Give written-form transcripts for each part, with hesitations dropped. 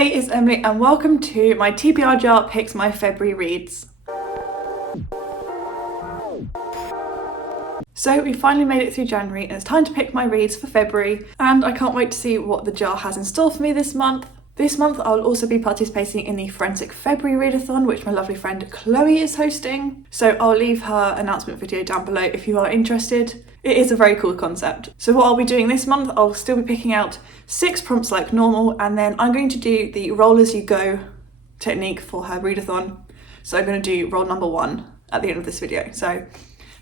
Hey, it's Emily and welcome to my TBR jar picks my February reads. So we finally made it through January and it's time to pick my reads for February, and I can't wait to see what the jar has in store for me this month. This month I'll also be participating in the Forensic February readathon, which my lovely friend Chloe is hosting. So I'll leave her announcement video down below if you are interested. It is a very cool concept. So what I'll be doing this month, I'll still be picking out 6 prompts like normal, and then I'm going to do the roll as you go technique for her readathon. So I'm going to do roll number 1 at the end of this video. So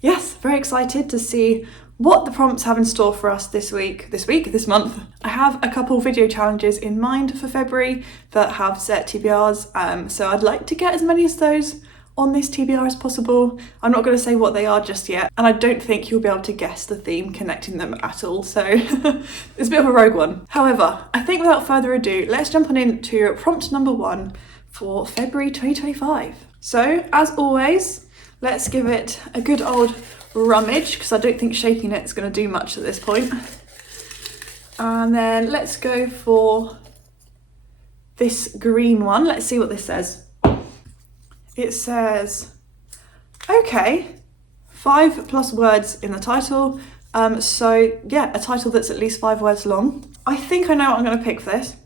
yes, very excited to see what the prompts have in store for us this month. I have a couple video challenges in mind for February that have set TBRs, so I'd like to get as many of those on this TBR as possible. I'm not going to say what they are just yet, and I don't think you'll be able to guess the theme connecting them at all, so it's a bit of a rogue one. However, I think without further ado, let's jump on into prompt number 1 for February 2025. So, as always, let's give it a good old rummage, because I don't think shaking it is going to do much at this point. And then let's go for this green one. Let's see what this says. It says, okay, 5+ words in the title. So yeah, a title that's at least 5 words long. I think I know what I'm going to pick for this.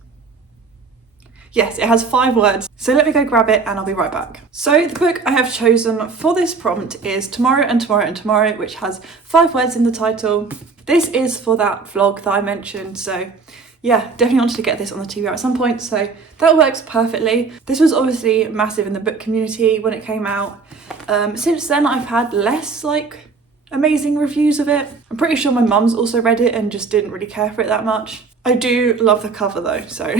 Yes, it has 5 words. So let me go grab it and I'll be right back. So the book I have chosen for this prompt is Tomorrow and Tomorrow and Tomorrow, which has 5 words in the title. This is for that vlog that I mentioned. So yeah, definitely wanted to get this on the TBR at some point. So that works perfectly. This was obviously massive in the book community when it came out. Since then I've had less amazing reviews of it. I'm pretty sure my mum's also read it and just didn't really care for it that much. I do love the cover though, so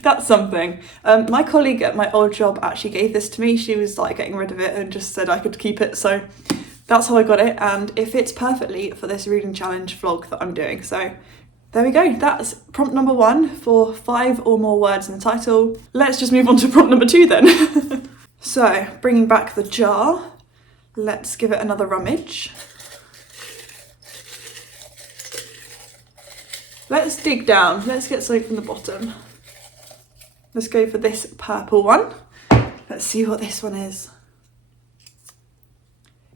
that's something. My colleague at my old job actually gave this to me. She was getting rid of it and just said I could keep it, so that's how I got it, and it fits perfectly for this reading challenge vlog that I'm doing. So there we go, that's prompt number 1 for 5 or more words in the title. Let's just move on to prompt number 2 then. So bringing back the jar, let's give it another rummage. Let's dig down, let's get something from the bottom. Let's go for this purple one. Let's see what this one is.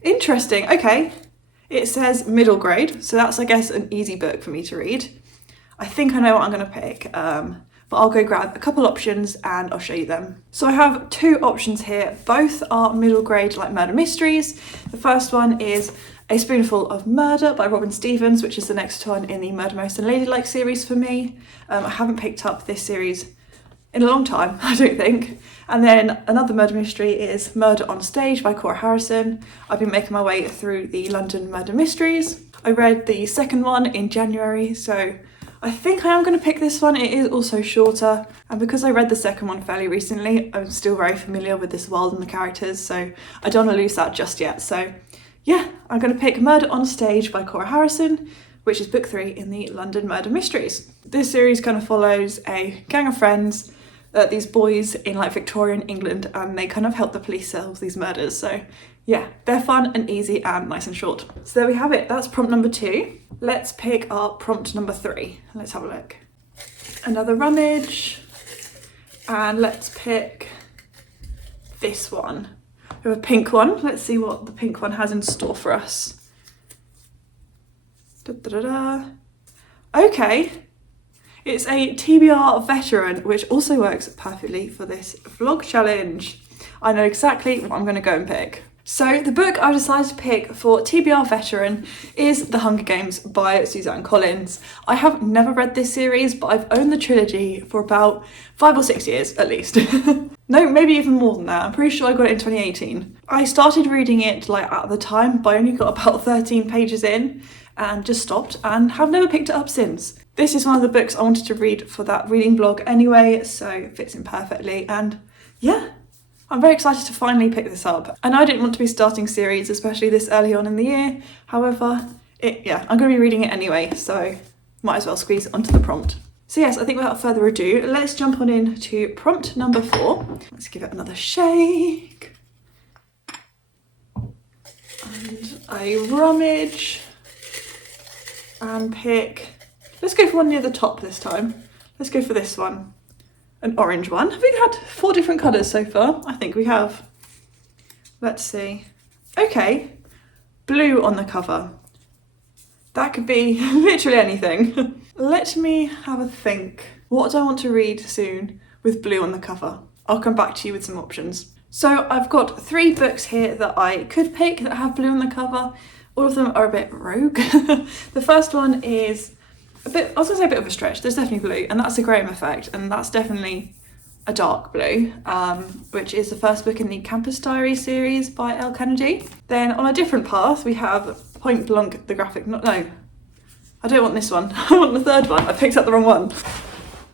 Interesting, okay. It says middle grade, so that's I guess an easy book for me to read. I think I know what I'm going to pick, but I'll go grab a couple options and I'll show you them. So I have 2 options here, both are middle grade murder mysteries. The first one is A Spoonful of Murder by Robin Stevens, which is the next one in the Murder Most and Ladylike series for me. I haven't picked up this series in a long time, I don't think. And then another murder mystery is Murder on Stage by Cora Harrison. I've been making my way through the London murder mysteries. I read the second one in January, so I think I am going to pick this one. It is also shorter, and because I read the second one fairly recently, I'm still very familiar with this world and the characters, so I don't want to lose that just yet. So yeah, I'm going to pick Murder on Stage by Cora Harrison, which is book 3 in the London Murder Mysteries. This series kind of follows a gang of friends, these boys in Victorian England, and they kind of help the police solve these murders. So yeah, they're fun and easy and nice and short. So there we have it, that's prompt number 2. Let's pick our prompt number 3. Let's have a look. Another rummage, and let's pick this one. We have a pink one. Let's see what the pink one has in store for us. Okay, it's a TBR veteran, which also works perfectly for this vlog challenge. I know exactly what I'm going to go and pick. So the book I decided to pick for TBR veteran is The Hunger Games by Suzanne Collins. I have never read this series, but I've owned the trilogy for about 5 or 6 years at least. No, maybe even more than that. I'm pretty sure I got it in 2018. I started reading it at the time, but I only got about 13 pages in and just stopped and have never picked it up since. This is one of the books I wanted to read for that reading blog anyway, so it fits in perfectly, and yeah, I'm very excited to finally pick this up. I know I didn't want to be starting series, especially this early on in the year. However, I'm going to be reading it anyway, so might as well squeeze it onto the prompt. So yes, I think without further ado, let's jump on into prompt number 4. Let's give it another shake. And a rummage. And pick, let's go for one near the top this time. Let's go for this one. an orange one. Have we had 4 different colours so far? I think we have. Let's see. Okay, blue on the cover. That could be literally anything. Let me have a think. What do I want to read soon with blue on the cover? I'll come back to you with some options. So I've got 3 books here that I could pick that have blue on the cover. All of them are a bit rogue. The first one is a bit, I was gonna say a bit of a stretch. There's definitely blue, and that's a Graham Effect, and that's definitely a dark blue, which is the first book in the Campus Diary series by Elle Kennedy. Then on a different path, we have Point Blank, the graphic, no, I don't want this one. I want the third one. I picked up the wrong one.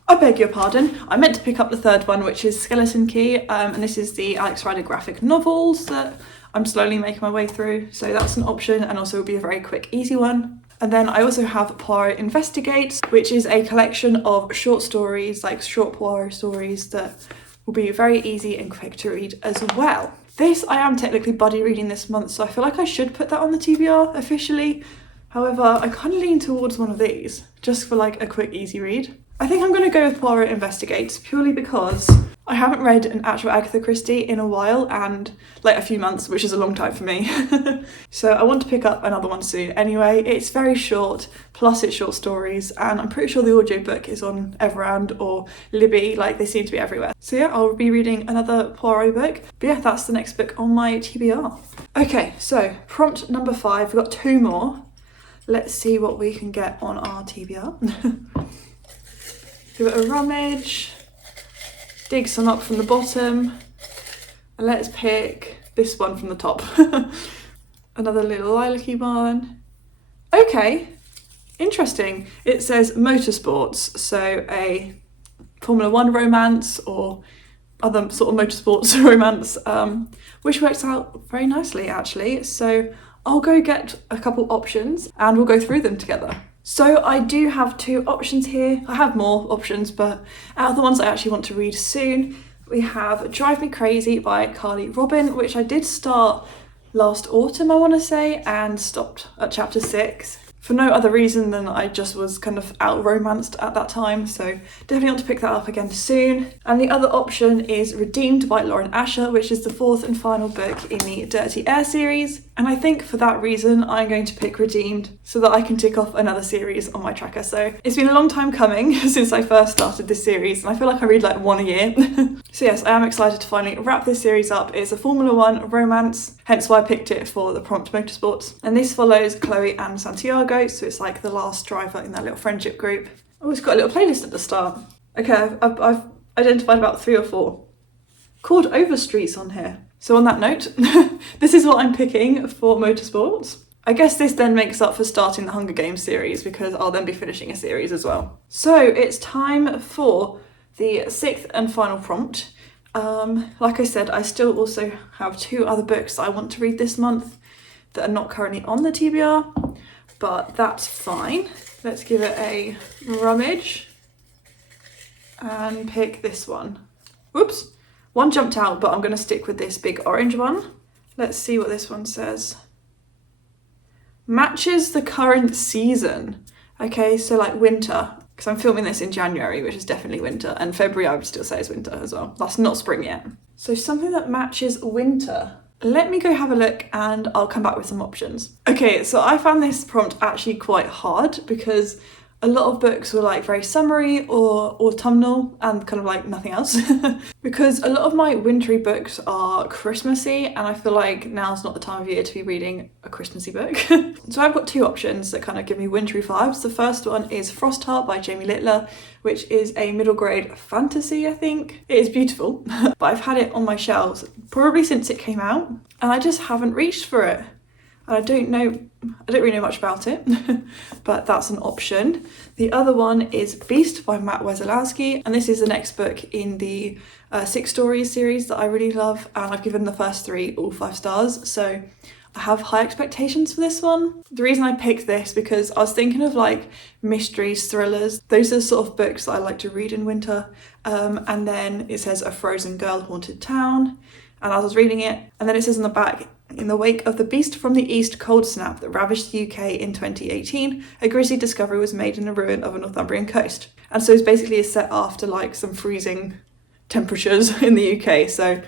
I beg your pardon. I meant to pick up the third one, which is Skeleton Key, and this is the Alex Rider graphic novels that I'm slowly making my way through. So that's an option, and also will be a very quick, easy one. And then I also have Poirot Investigates, which is a collection of short stories, like short Poirot stories that will be very easy and quick to read as well. This I am technically buddy reading this month, so I feel like I should put that on the TBR officially. However, I kind of lean towards one of these, just for like a quick, easy read. I think I'm going to go with Poirot Investigates, purely because I haven't read an actual Agatha Christie in a while, and like a few months, which is a long time for me. So I want to pick up another one soon anyway. It's very short, plus it's short stories, and I'm pretty sure the audiobook is on Everand or Libby, like they seem to be everywhere. So yeah, I'll be reading another Poirot book. But yeah, that's the next book on my TBR. Okay, so prompt number 5, we've got 2 more. Let's see what we can get on our TBR. Give it a rummage, dig some up from the bottom, and let's pick this one from the top. Another little lilac-y one. Okay, interesting. It says motorsports, so a Formula 1 romance or other sort of motorsports romance, which works out very nicely actually. So I'll go get a couple options and we'll go through them together. So I do have 2 options here. I have more options, but out of the ones I actually want to read soon, we have Drive Me Crazy by Carly Robin, which I did start last autumn, I want to say, and stopped at chapter 6. For no other reason than I just was kind of out-romanced at that time, so definitely want to pick that up again soon. And the other option is Redeemed by Lauren Asher, which is the 4th and final book in the Dirty Air series. And I think for that reason, I'm going to pick Redeemed so that I can tick off another series on my tracker. So it's been a long time coming since I first started this series, and I feel like I read like 1 a year. So yes, I am excited to finally wrap this series up. It's a Formula 1 romance, hence why I picked it for the prompt motorsports. And this follows Chloe and Santiago, so it's like the last driver in that little friendship group. Oh, it's got a little playlist at the start. Okay, I've identified about 3 or 4. Called Overstreets on here. So on that note, this is what I'm picking for motorsports. I guess this then makes up for starting the Hunger Games series, because I'll then be finishing a series as well. So it's time for the 6th and final prompt. Like I said, I still also have 2 other books that I want to read this month that are not currently on the TBR, but that's fine. Let's give it a rummage and pick this one. Whoops, one jumped out, but I'm going to stick with this big orange one. Let's see what this one says. Matches the current season. Okay, so like winter, because I'm filming this in January, which is definitely winter, and February I would still say is winter as well. That's not spring yet. So something that matches winter. Let me go have a look and I'll come back with some options. Okay, so I found this prompt actually quite hard because a lot of books were like very summery or autumnal and kind of like nothing else. Because a lot of my wintry books are Christmassy, and I feel like now's not the time of year to be reading a Christmassy book. So I've got 2 options that kind of give me wintry vibes. The first one is Frostheart by Jamie Littler, which is a middle grade fantasy, I think. It is beautiful, but I've had it on my shelves probably since it came out, and I just haven't reached for it. And I don't really know much about it, but that's an option. The other one is Beast by Matt Wesolowski, and this is the next book in the 6 stories series that I really love, and I've given the first 3 all 5 stars, so I have high expectations for this one. The reason I picked this because I was thinking of like mysteries, thrillers. Those are the sort of books that I like to read in winter. And then it says A Frozen Girl Haunted Town, and I was reading it, and then it says on the back, in the wake of the Beast from the East cold snap that ravaged the UK in 2018, a grisly discovery was made in the ruin of a Northumbrian coast. and so it's basically set after like some freezing temperatures in the UK. So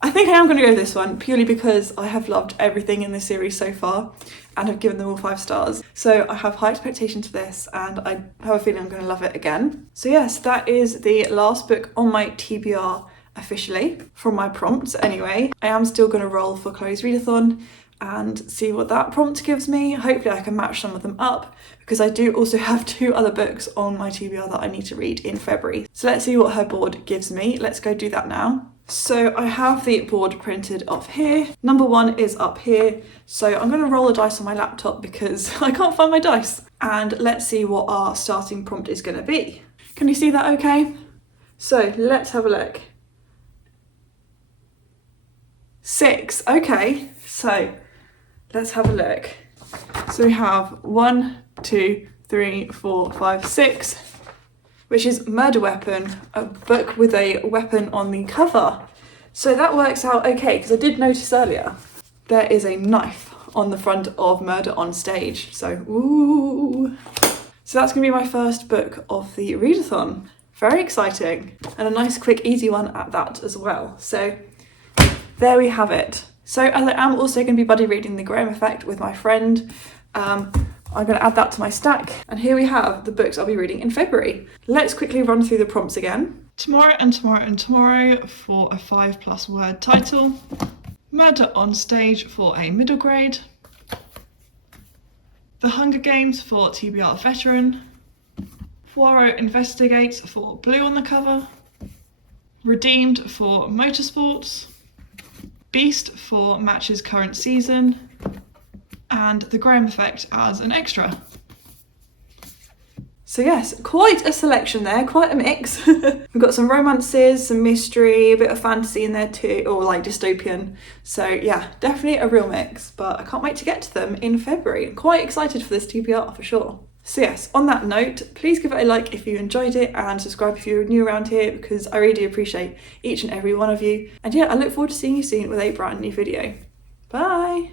I think I am going to go with this one purely because I have loved everything in this series so far and have given them all 5 stars. So I have high expectations for this and I have a feeling I'm going to love it again. So yes, that is the last book on my TBR officially, from my prompts anyway. I am still going to roll for Chloe's readathon and see what that prompt gives me. Hopefully I can match some of them up because I do also have 2 other books on my TBR that I need to read in February. So let's see what her board gives me. Let's go do that now. So I have the board printed off here. Number 1 is up here. So I'm going to roll a dice on my laptop because I can't find my dice. And let's see what our starting prompt is going to be. Can you see that okay? So let's have a look. 6, okay. So let's have a look. So we have 1, 2, 3, 4, 5, 6. Which is Murder Weapon, a book with a weapon on the cover. So that works out okay, because I did notice earlier there is a knife on the front of Murder on Stage. So, ooh. So that's going to be my first book of the readathon. Very exciting. And a nice, quick, easy one at that as well. So there we have it. So as I am also going to be buddy reading The Graham Effect with my friend, I'm going to add that to my stack. And here we have the books I'll be reading in February. Let's quickly run through the prompts again. Tomorrow and Tomorrow and Tomorrow for a 5+ word title. Murder on Stage for a middle grade. The Hunger Games for TBR veteran. Poirot Investigates for blue on the cover. Redeemed for motorsports. Beast for matches current season. And The Graham Effect as an extra. So yes, quite a selection there, quite a mix. We've got some romances, some mystery, a bit of fantasy in there too, or like dystopian. So yeah, definitely a real mix, but I can't wait to get to them in February. I'm quite excited for this TBR for sure. So yes, on that note, please give it a like if you enjoyed it and subscribe if you're new around here because I really appreciate each and every one of you. And yeah, I look forward to seeing you soon with a brand new video. Bye!